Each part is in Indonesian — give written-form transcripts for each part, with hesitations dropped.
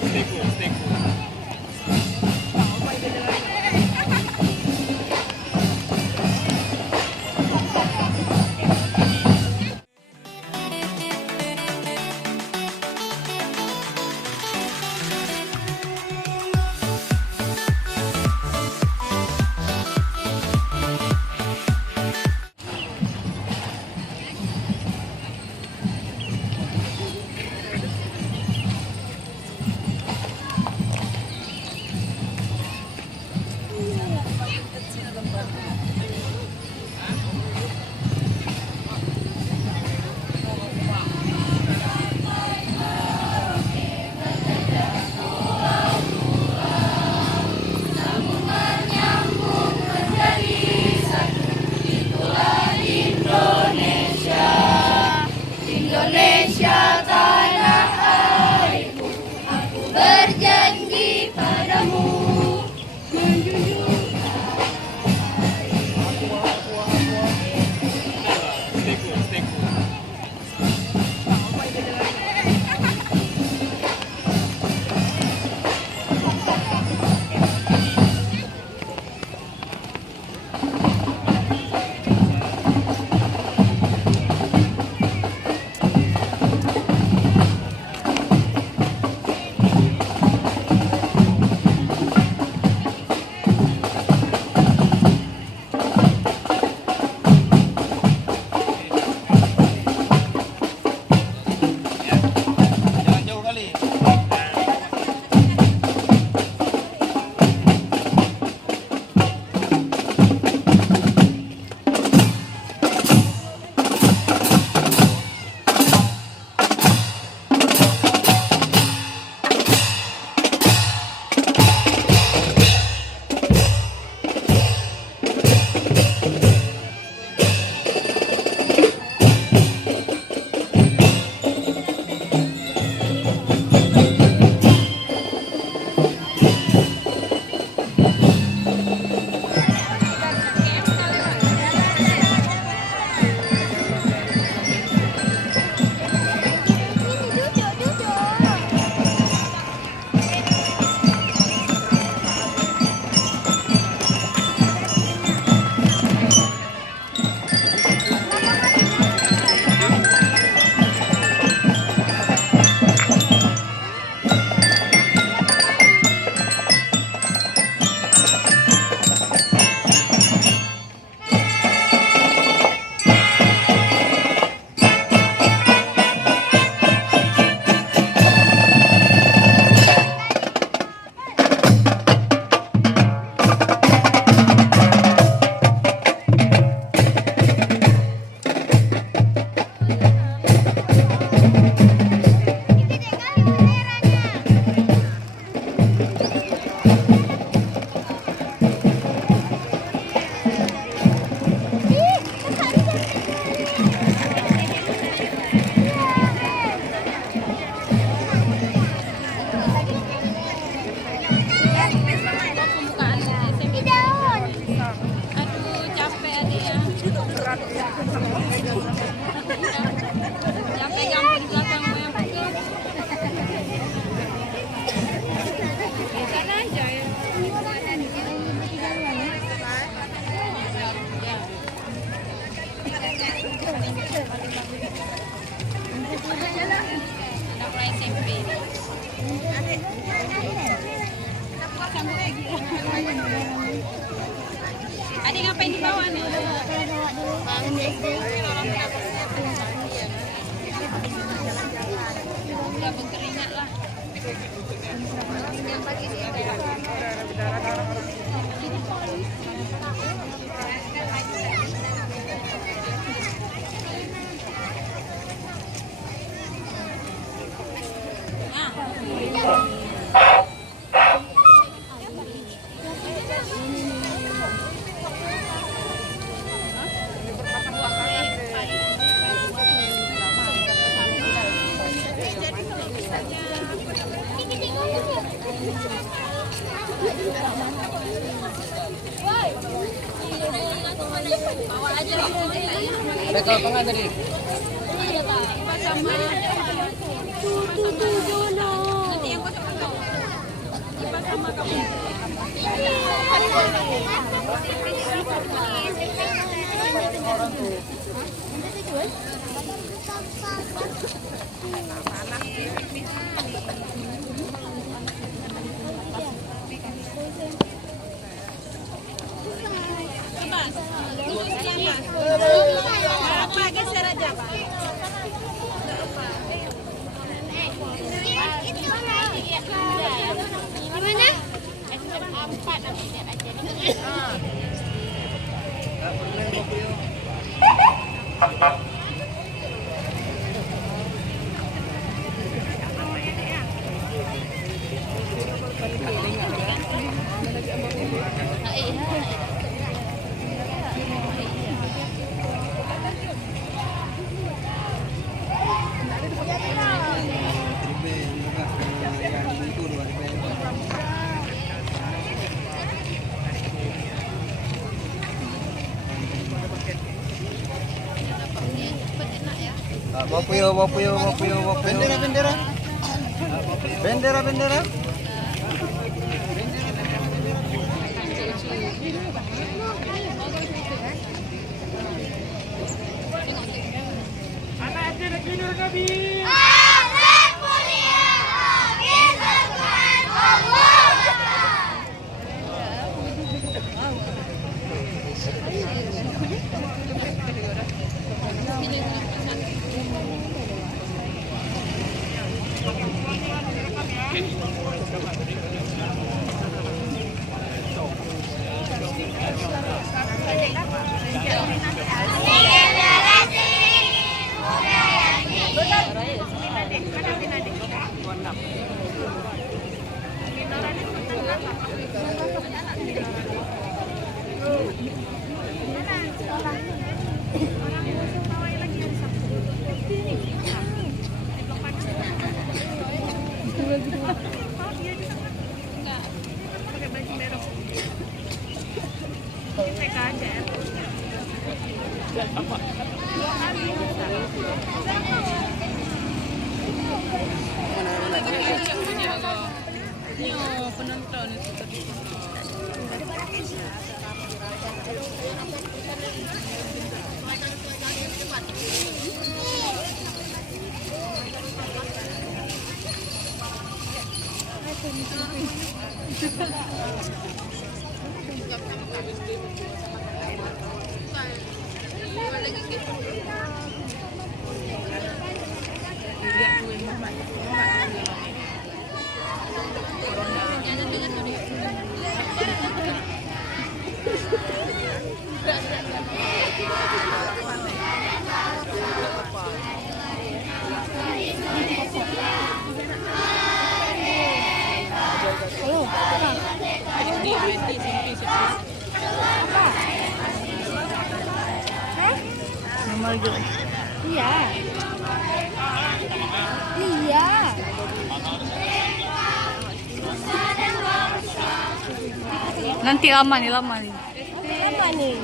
Stay cool, stay cool. Indonesia tanah airku, aku berjanji padamu menjunjung Stay cool, stay cool. Jangan jauh kali. Adik ngapain di bawah nih? Udah berkeringat lah. Ada kalau tengah tadi. Iya, Pak. Sama. Nanti yang kosong Apa geser aja, Pak? Bendera, bendera. Bendera, bendera. Penonton itu tadi. Iya. Iya. Nanti lama nih, lama nih. Apa nih?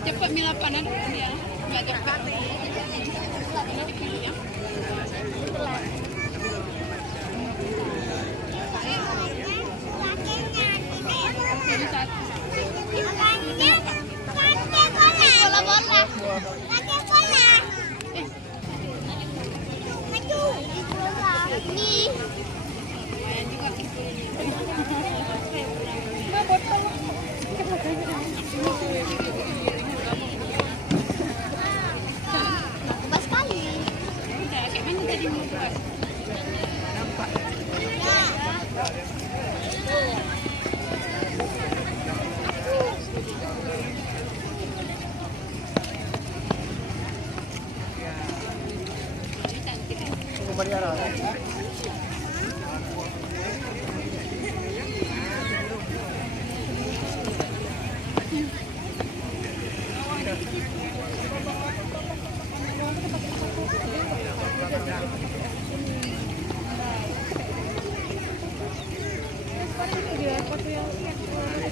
Cepat mila panen dia. Enggak cepat. Bola-bola. Pakai bola. Maju. Nih. Pas kali. Udah kayak mana tadi mau buat?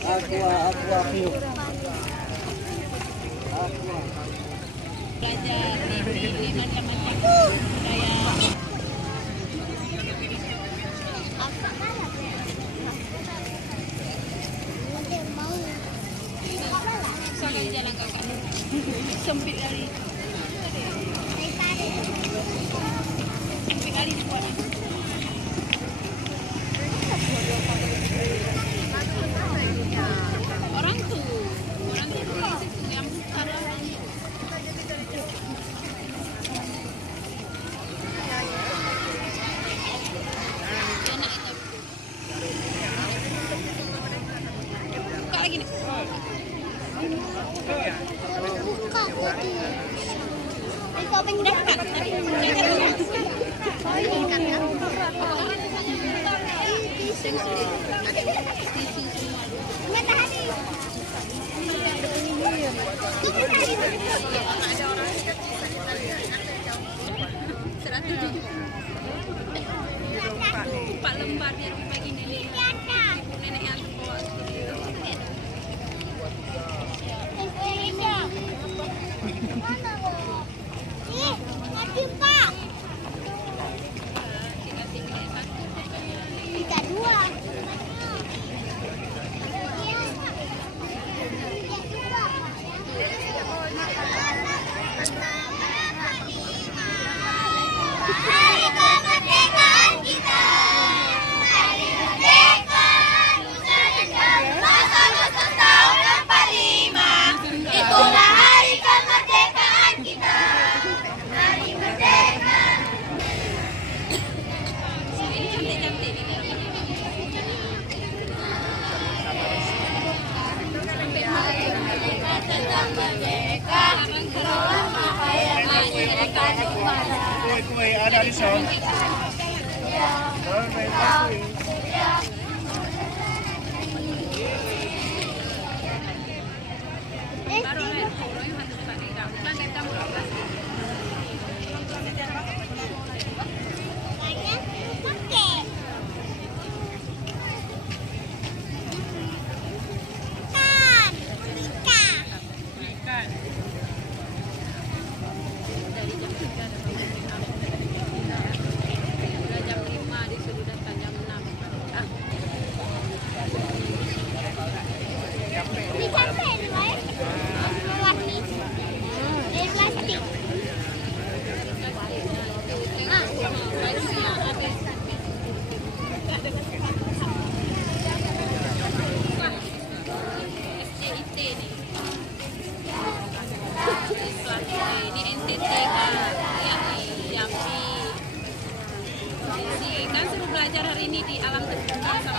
Aqua view. Belajar di macam-macam budaya. Soalnya jalan kakak sempit kali. Sempit kali buat. Orang tuh di situ yang besar lah. Enak itu. Buka lagi nih. Buka tadi. Itu pindah kan tadi. Oh, ini kan ya. Empat lembar dia bagi nenek. Nenek yang bawa. Hari kemerdekaan kita. Hari merdeka, Nusa Masa Agustus tahun 45. Itulah hari kemerdekaan kita. Hari merdeka. Ini cantik-cantik ini. Tentang merdeka, apa yang merdeka kepada. Kue ada di sana. Baru naik pulau yang harus pakai kamu. Langit kamu apa? Pakai. Ikan. Ikan. Ikan. Dari jam 3 udah jam 5 disuruh datang jam 6. Ini capek nih, Pak. Mewarni. Dari plastik. SCIT nih. Ini NTT kan, Jambi. Kan suruh belajar hari ini di alam terbuka.